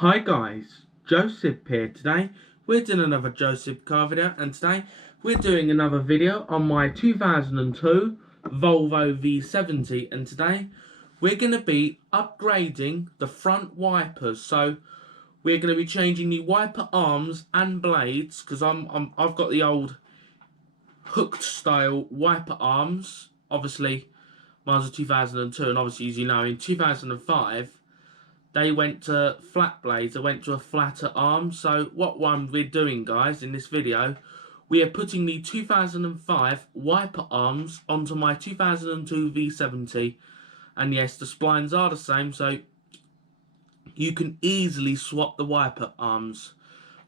Hi guys, Joseph here. Today we're doing another Joseph car video, and today we're doing another video on my 2002 Volvo V70, and today we're going to be upgrading the front wipers. So we're going to be changing the wiper arms and blades, because I've got the old hooked style wiper arms. Obviously mine's a 2002, and obviously, as you know, in 2005 they went to flat blades, they went to a flatter arm. So what one we're doing, guys, in this video, we are putting the 2005 wiper arms onto my 2002 V70. And yes, the splines are the same, so you can easily swap the wiper arms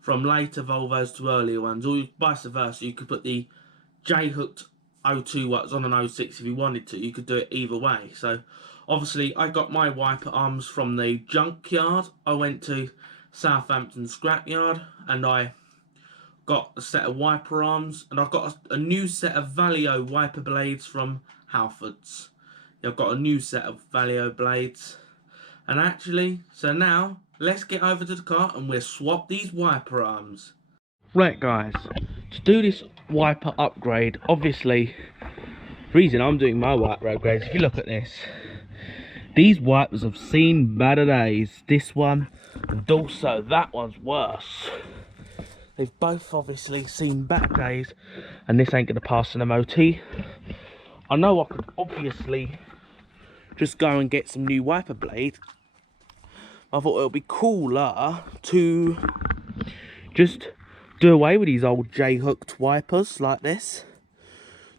from later Volvos to earlier ones, or vice versa. You could put the J-hooked 02 watts on an 06 if you wanted to. You could do it either way. So obviously I got my wiper arms from the junkyard. I went to Southampton scrapyard and I got a set of wiper arms, and I've got a new set of Valio wiper blades from Halfords. I've got a new set of Valio blades. And actually, so now let's get over to the car and we'll swap these wiper arms. Right guys, to do this wiper upgrade, obviously the reason I'm doing my wiper upgrades, if you look at this, these wipers have seen better days. This one and also that one's worse. They've both obviously seen better days, and this ain't going to pass an MOT. I know I could obviously just go and get some new wiper blade. I thought it would be cooler to just do away with these old J-hooked wipers like this.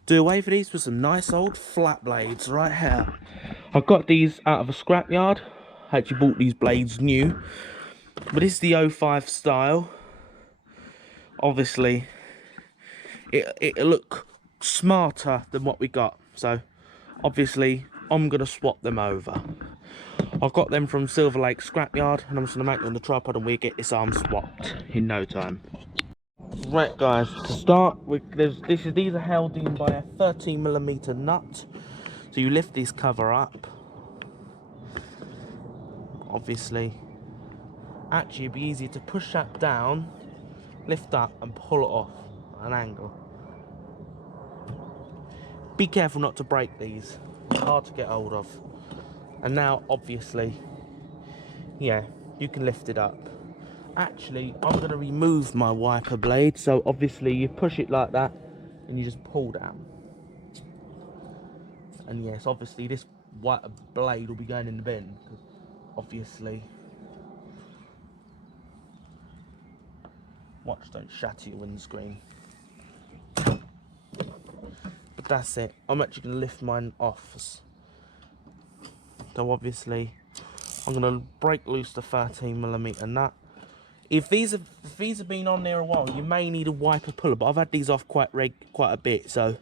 Do away with these with some nice old flat blades right here. I got these out of a scrapyard. I actually bought these blades new, but this is the 05 style. Obviously it'll look smarter than what we got, so obviously I'm gonna swap them over. I got them from Silver Lake scrapyard, and I'm just gonna make them on the tripod and we'll get this arm swapped in no time. Right guys, to start with, these are held in by a 13mm nut. So you lift this cover up. Obviously, actually it'd be easier to push that down, lift up and pull it off at an angle. Be careful not to break these, it's hard to get hold of. And now obviously, yeah, you can lift it up. Actually, I'm going to remove my wiper blade, so obviously you push it like that and you just pull down. And yes, obviously this wiper blade will be going in the bin, because obviously, watch, don't shatter your windscreen. But that's it, I'm actually going to lift mine off. So obviously I'm going to break loose the 13mm nut. If these have been on there a while, you may need a wiper puller, but I've had these off quite a bit, so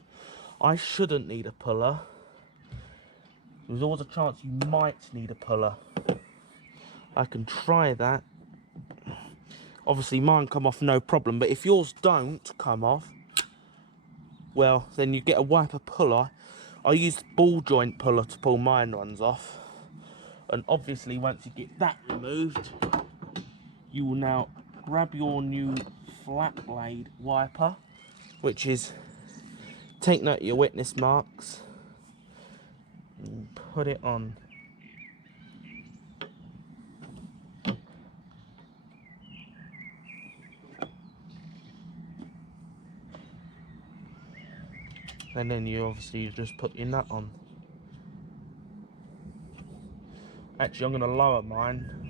I shouldn't need a puller. There's always a chance you might need a puller. I can try that. Obviously mine come off no problem, but if yours don't come off, well, then you get a wiper puller. I used ball joint puller to pull mine ones off. And obviously once you get that removed, you will now grab your new flat blade wiper, which is, take note of your witness marks, and put it on. And then you obviously just put your nut on. Actually, I'm going to lower mine.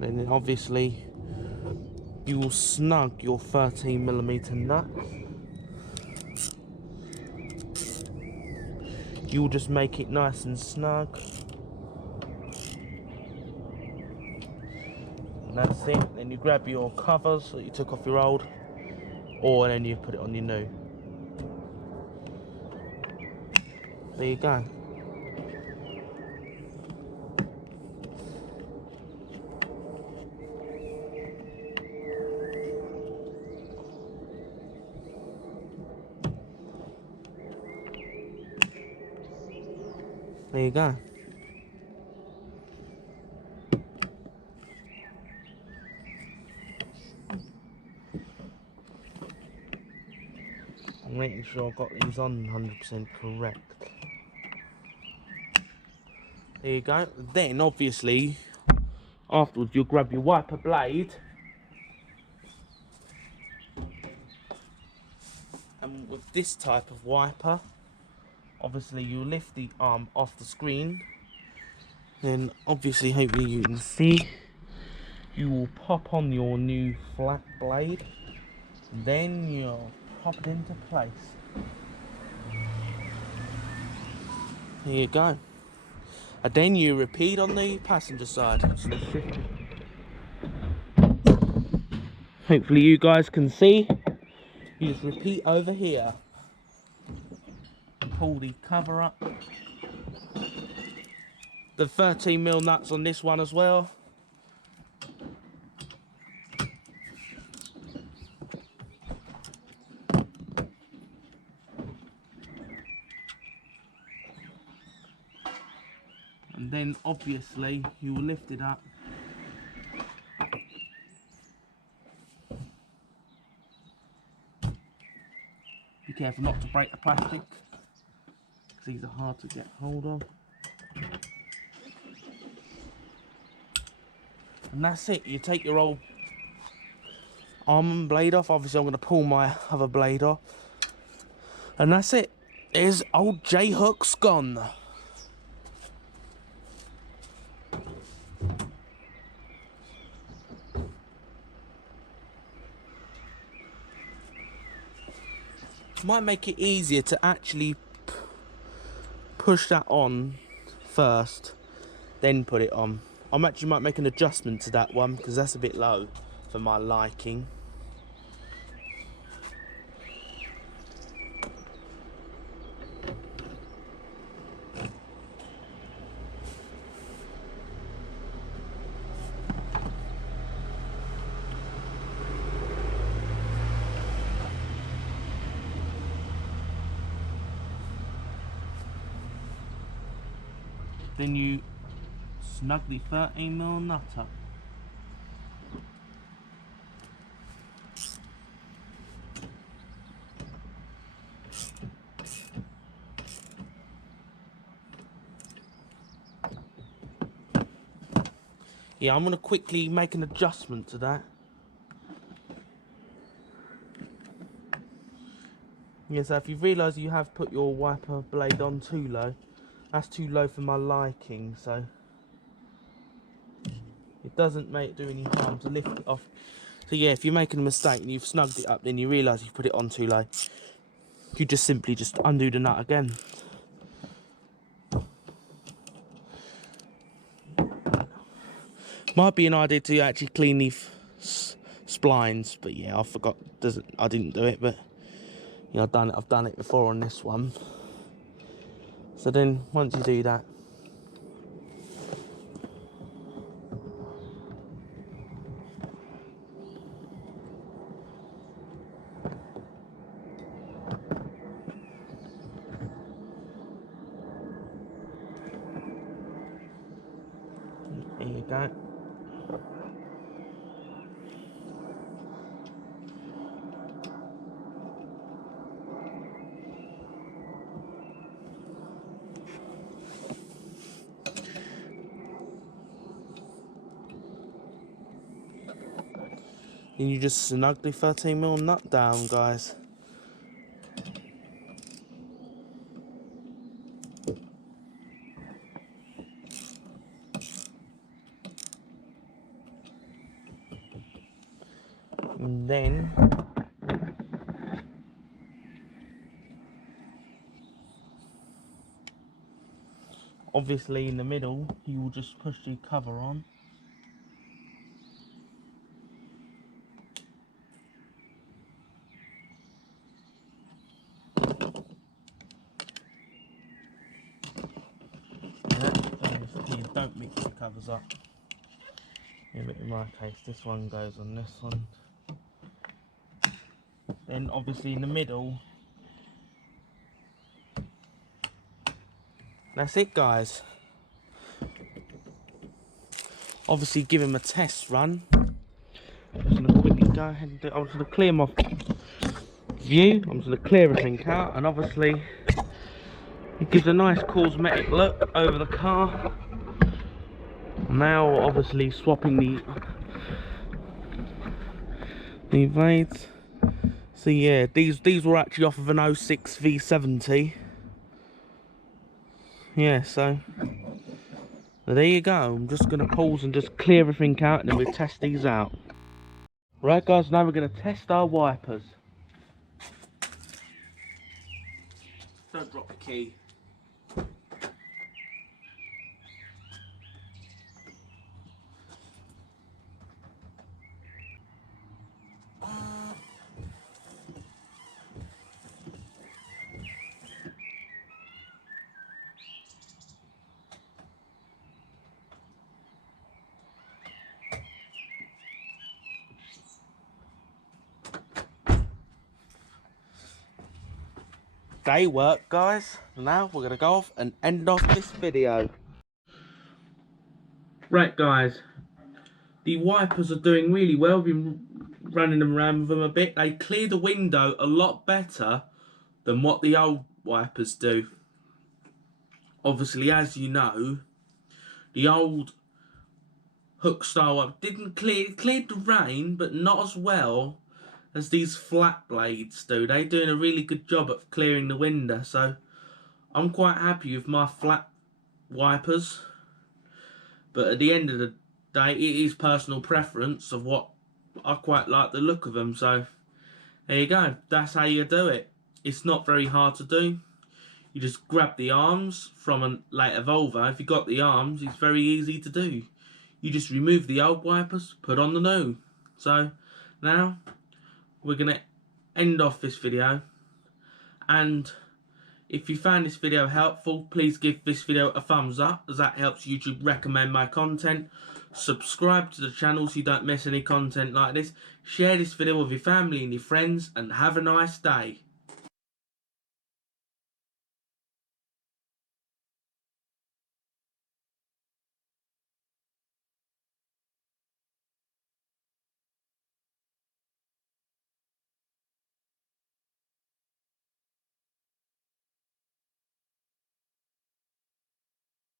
Then obviously you will snug your 13mm nut. You will just make it nice and snug. And that's it. Then you grab your covers that you took off your old, or then you put it on your new. There you go. There you go. I'm making sure I've got these on 100% correct. There you go. Then obviously afterwards you'll grab your wiper blade and with this type of wiper obviously you'll lift the arm off the screen. Then obviously hopefully you can see you will pop on your new flat blade. Then you'll pop it into place. There you go. And then you repeat on the passenger side. Hopefully you guys can see. You just repeat over here. Pull the cover up. The 13mm nuts on this one as well. And then obviously you will lift it up. Be careful not to break the plastic, because these are hard to get hold of. And that's it. You take your old arm and blade off. Obviously I'm going to pull my other blade off. And that's it. There's old J-Hook's gone. Might make it easier to actually push that on first, then put it on. I actually might make an adjustment to that one because that's a bit low for my liking. Then you snug the 13mm nut up. Yeah, I'm going to quickly make an adjustment to that. Yeah, so if you realise you have put your wiper blade on too low, that's too low for my liking, so it doesn't do any harm to lift it off. So yeah, if you're making a mistake and you've snugged it up, then you realise you've put it on too low, you just simply undo the nut again. Might be an idea to actually clean the splines, but yeah, I forgot. I didn't do it, but yeah, I've done it before on this one. So then once you do that, there you go. Then you just snug the 13mm nut down, guys. And then obviously in the middle you will just push the cover on. You don't mix the covers up. Yeah, but in my case this one goes on this one. Then obviously in the middle That's it, guys. Obviously give him a test run. I'm just going to quickly go ahead and do it. I'm just going to clear my view. I'm just going to clear everything out, and obviously it gives a nice cosmetic look over the car. Now obviously swapping the blades. So yeah, these were actually off of an 06 V70. Yeah, so there you go. I'm just going to pause and just clear everything out, and then we'll test these out. Right guys, now we're going to test our wipers. Don't drop the key. They work, guys. Now we're going to go off and end off this video. Right guys, the wipers are doing really well. We've been running them around with them a bit. They clear the window a lot better than what the old wipers do. Obviously, as you know, the old hook style wiper didn't clear, it cleared the rain, but not as well as these flat blades do. They're doing a really good job at clearing the window, so I'm quite happy with my flat wipers. But at the end of the day, it is personal preference of what I quite like the look of them. So there you go, that's how you do it. It's not very hard to do. You just grab the arms from a later Volvo. If you got the arms, it's very easy to do. You just remove the old wipers, put on the new. So now we're going to end off this video, and if you found this video helpful, please give this video a thumbs up, as that helps YouTube recommend my content. Subscribe to the channel so you don't miss any content like this. Share this video with your family and your friends, and have a nice day.